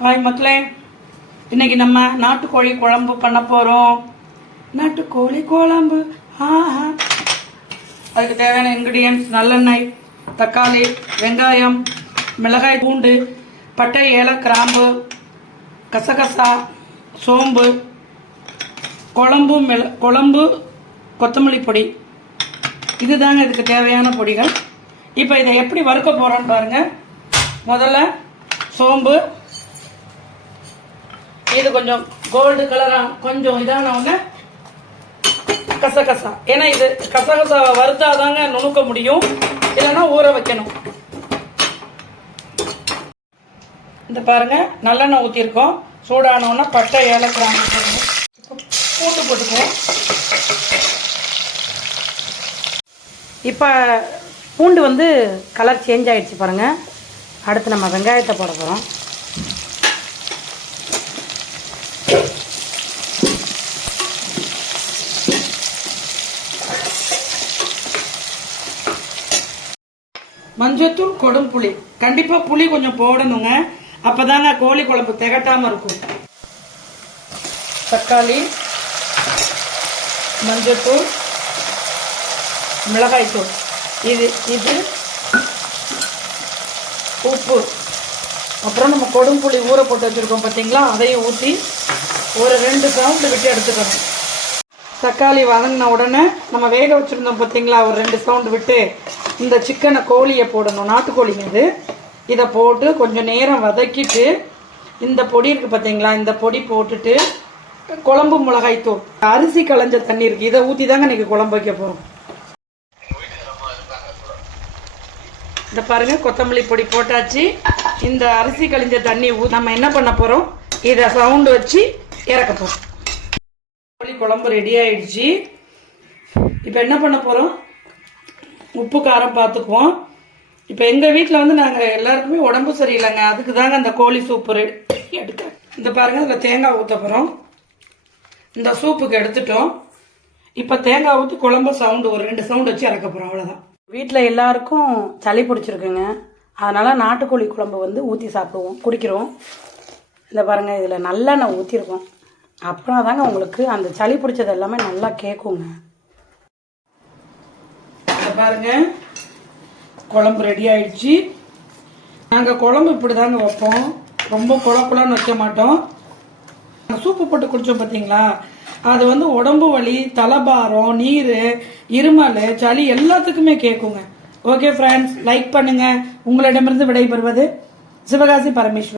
Hi மக்களே, இன்னைக்கு நம்ம நாட்டுக்கோழி குழம்பு பண்ண போகிறோம். நாட்டுக்கோழி குழம்பு. அதுக்கு தேவையான இன்க்ரீடியன்ட்ஸ்: நல்லெண்ணெய், தக்காளி, வெங்காயம், மிளகாய், பூண்டு, பட்டை, ஏலக்காய், கிராம்பு, கசகசா, சோம்பு, குழம்பு கொத்தமல்லி பொடி. இதுதாங்க இதுக்கு தேவையான பொடிகள். இப்போ இதை எப்படி வறுக்க போகிறோன்னு பாருங்கள். முதல்ல சோம்பு, இது கொஞ்சம் கோல்டு கலரா கொஞ்சம் இதான உடனே கசகசா. ஏன்னா இது கசகசாவை வறுத்தாதாங்க நுணுக்க முடியும், இல்லைன்னா ஊற வைக்கணும். இந்த பாருங்க, நல்லெண்ணெய் ஊற்றிருக்கோம். சூடானோன்னா பட்டை, ஏலக்காய், பூண்டு போட்டுக்குவோம். இப்போ பூண்டு கலர் சேஞ்ச் ஆகிடுச்சு பாருங்கள். அடுத்து நம்ம வெங்காயத்தை போட போகிறோம். மஞ்சத்தூள், கொடும் புளி. கண்டிப்பாக புளி கொஞ்சம் போடணுங்க, அப்போதாங்க கோழி குழம்பு திகட்டாமல் இருக்கும். தக்காளி, மஞ்சத்தூள், மிளகாய்த்தூள், இது உப்பு, அப்புறம் நம்ம கொடும் புளி ஊற போட்டு வச்சுருக்கோம் பார்த்தீங்களா, அதையும் ஊற்றி ஒரு 2 சவுண்டு விட்டு எடுத்துக்கணும். தக்காளி வதங்கின உடனே நம்ம வேக வச்சுருந்தோம் பார்த்தீங்களா, ஒரு 2 சவுண்டு விட்டு இந்த சிக்கனை, கோழியை போடணும். நாட்டுக்கோழிங்க இது. இதை போட்டு கொஞ்சம் நேரம் வதக்கிட்டு இந்த பொடி இருக்குது பார்த்தீங்களா, இந்த பொடி போட்டுட்டு குழம்பு மிளகாய் தூள், அரிசி களைஞ்ச தண்ணி இருக்குது, இதை ஊற்றி தாங்க இன்றைக்கி குழம்பு வைக்க போகிறோம். இந்த பாருங்கள், கொத்தமல்லி பொடி போட்டாச்சு. இந்த அரிசி களைஞ்ச தண்ணி நம்ம என்ன பண்ண போகிறோம், இதை சவுண்டு வச்சு இறக்க போகிறோம். கோழி குழம்பு ரெடி ஆயிடுச்சு. இப்போ என்ன பண்ண போகிறோம், உப்பு காரம் பார்த்துக்குவோம். இப்போ எங்கள் வீட்டில் நாங்கள் எல்லாருக்குமே உடம்பு சரியில்லைங்க, அதுக்கு தாங்க அந்த கோழி சூப்பு எடுக்க. இந்த பாருங்கள், இதில் தேங்காய் ஊற்ற போகிறோம். இந்த சூப்புக்கு எடுத்துட்டோம். இப்போ தேங்காய் ஊற்றி குழம்பு சவுண்டு ஒரு 2 சவுண்டு வச்சு இறக்க போகிறோம், அவ்வளோதான். வீட்டில் எல்லாருக்கும் சளி பிடிச்சிருக்குங்க, அதனால் நாட்டுக்கோழி குழம்பு ஊற்றி சாப்பிடுவோம், குடிக்கிறோம். இந்த பாருங்கள், இதில் நல்லெண்ணெய் ஊற்றிருக்கோம். அப்புறம் தாங்க உங்களுக்கு அந்த சளி பிடிச்சது எல்லாமே நல்லா கேட்குங்க. பாருங்க, குழம்பு ரெடி ஆயிடுச்சு. நாங்கள் குழம்பு இப்படி தாங்க வைப்போம், ரொம்ப குழப்பலான்னு வைக்க மாட்டோம். சூப்பு போட்டு குடிச்சோம் பார்த்தீங்களா, அது உடம்பு வலி, தலைபாரம், நீர், இருமல், சளி எல்லாத்துக்குமே கேட்குங்க. ஓகே ஃப்ரெண்ட்ஸ், லைக் பண்ணுங்க. உங்களிடமிருந்து விடைபெறுவது சிவகாசி பரமேஸ்வரன்.